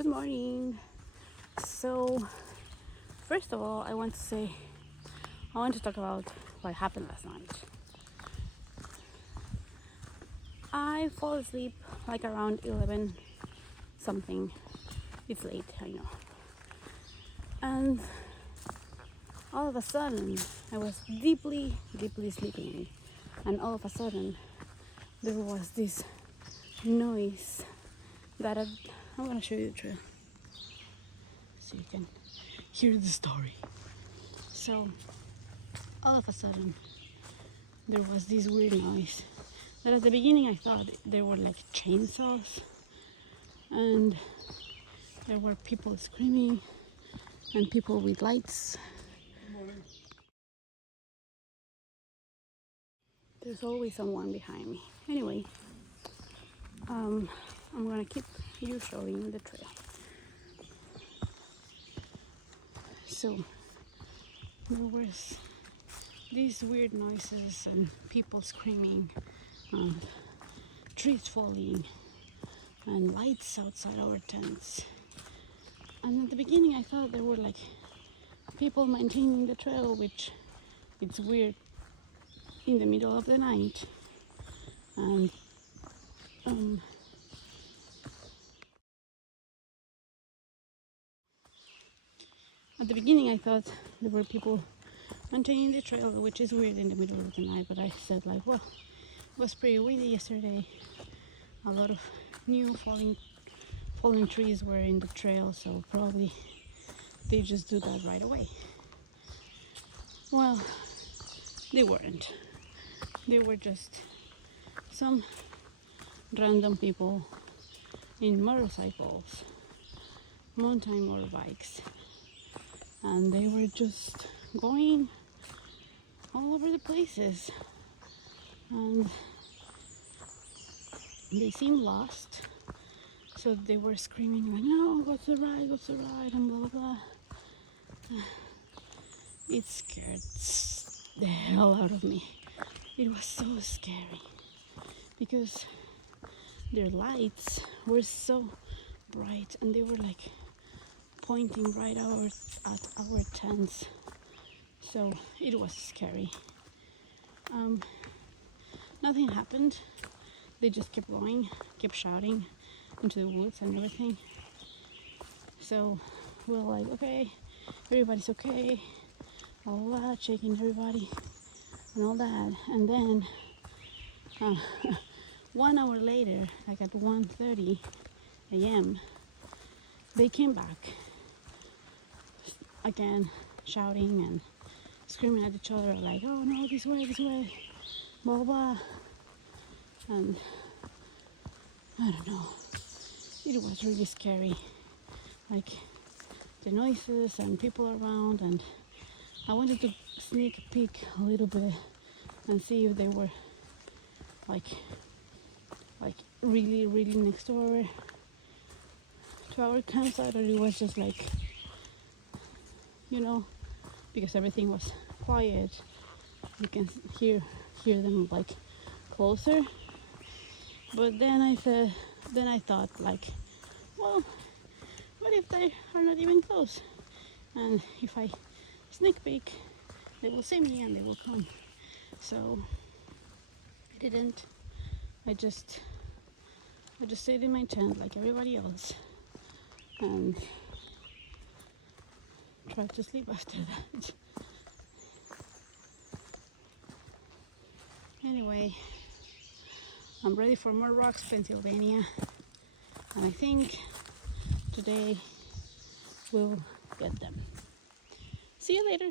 Good morning. So, first of all, I want to talk about what happened last night. I fall asleep like around 11 something. It's late, I know. And all of a sudden, I was deeply sleeping. And all of a sudden, there was this noise that I'm going to show you the trail so you can hear the story. So all of a sudden there was this weird noise that at the beginning I thought they were like chainsaws, and there were people screaming and people with lights. There's always someone behind me. Anyway, I'm gonna keep you showing the trail. So there was these weird noises and people screaming and trees falling and lights outside our tents. And at the beginning I thought there were like people maintaining the trail, which it's weird in the middle of the night. And at the beginning I thought there were people maintaining the trail, which is weird in the middle of the night. But I said like, well, it was pretty windy yesterday. A lot of new falling trees were in the trail, so probably they just do that right away. Well, they weren't. They were just some random people in motorcycles, mountain motorbikes, and they were just going all over the places, and they seemed lost, so they were screaming like, no, what's the ride, and blah blah blah. It scared the hell out of me. It was so scary because their lights were so bright and they were like pointing right at our tents, so it was scary. Nothing happened. They just kept going, kept shouting into the woods and everything. So we were like, okay, everybody's okay, all that, shaking everybody and all that. And then 1 hour later, like at 1:30 a.m., they came back again, shouting and screaming at each other like, oh no, this way, blah blah. And I don't know, it was really scary, like the noises and people around. And I wanted to sneak a peek a little bit and see if they were like really next to our campsite, or it was just like, because everything was quiet, you can hear them like closer. But then I thought like, well, what if they are not even close, and if I sneak peek they will see me and they will come. So I didn't. I just stayed in my tent like everybody else and tried to sleep after that. Anyway, I'm ready for more rocks, Pennsylvania, and I think today we'll get them. See you later.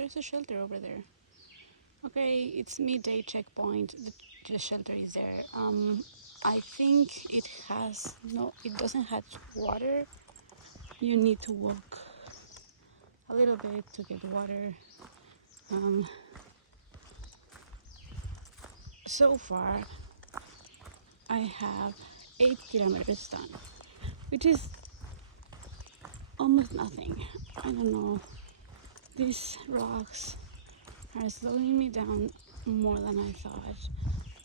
there's a shelter over there. Okay, it's midday checkpoint. The shelter is there. I think it doesn't have water. You need to walk a little bit to get water. So far, I have 8 kilometers done, which is almost nothing. I don't know. These rocks are slowing me down more than I thought.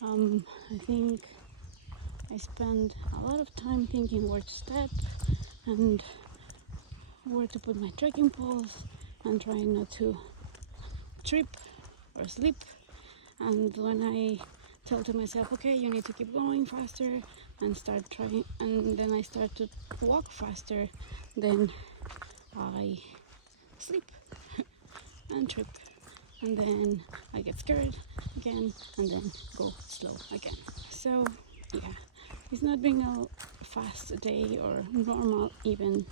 I think I spend a lot of time thinking where to step and where to put my trekking poles and trying not to trip or slip. And when I tell to myself, okay, you need to keep going faster and start trying, and then I start to walk faster, then I slip and trip, and then I get scared again and then go slow again. So yeah, it's not being a fast day or normal even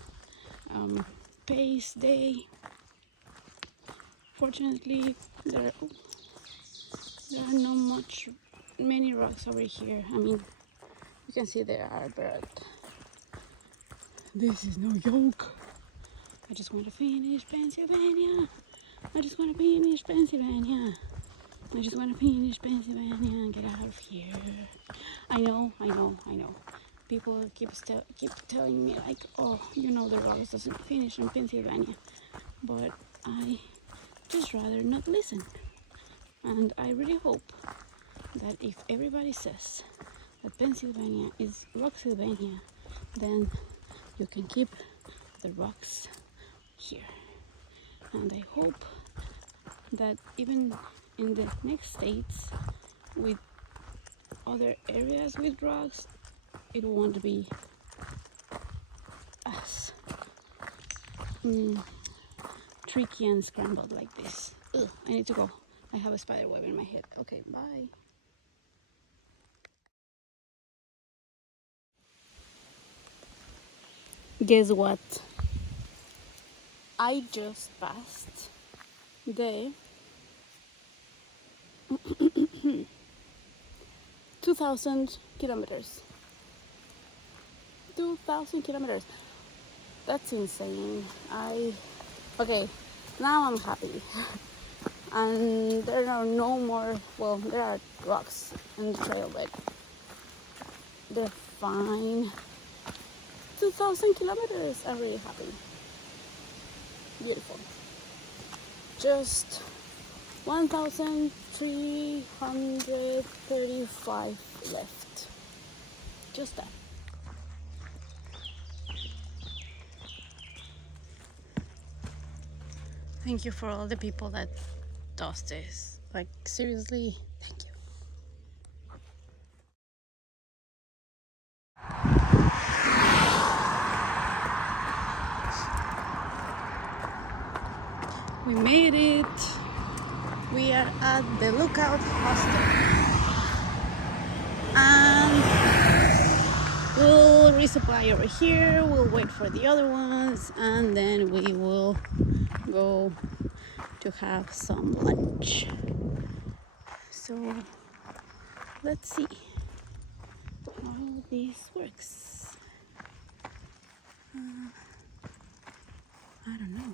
pace day. Fortunately, there are not many rocks over here. I mean, you can see there are, but this is no joke. I just want to finish Pennsylvania. I just want to finish Pennsylvania. I just want to finish Pennsylvania and get out of here. I know. People keep telling me like, oh, the rocks doesn't finish in Pennsylvania. But I just rather not listen. And I really hope that if everybody says that Pennsylvania is Rocksylvania, then you can keep the rocks here. And I hope that even in the next states with other areas with rocks, it won't be as tricky and scrambled like this. Ugh, I need to go. I have a spider web in my head. Okay, bye. Guess what? I just passed the 2,000 kilometers. 2,000 kilometers. That's insane. Okay, now I'm happy. And there are no more, well, there are rocks in the trail, but they're fine. 2,000 kilometers. I'm really happy. Beautiful. Just 1,335 left. Just that. Thank you for all the people that does this. Like, seriously, thank you. We made it. We are at the Lookout Hostel. And we'll resupply over here. We'll wait for the other ones. And then we will go to have some lunch. So let's see how this works. I don't know.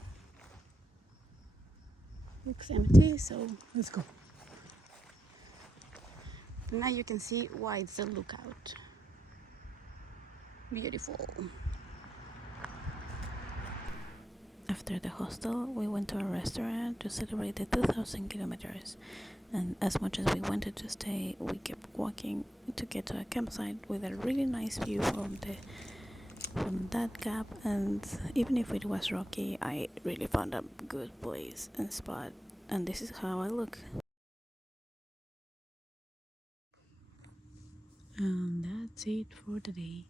Looks empty, so let's go. Now you can see why it's a lookout. Beautiful. After the hostel, we went to a restaurant to celebrate the 2,000 kilometers. And as much as we wanted to stay, we kept walking to get to a campsite with a really nice view from that gap. And even if it was rocky, I really found a good place and spot. And this is how I look. And that's it for today.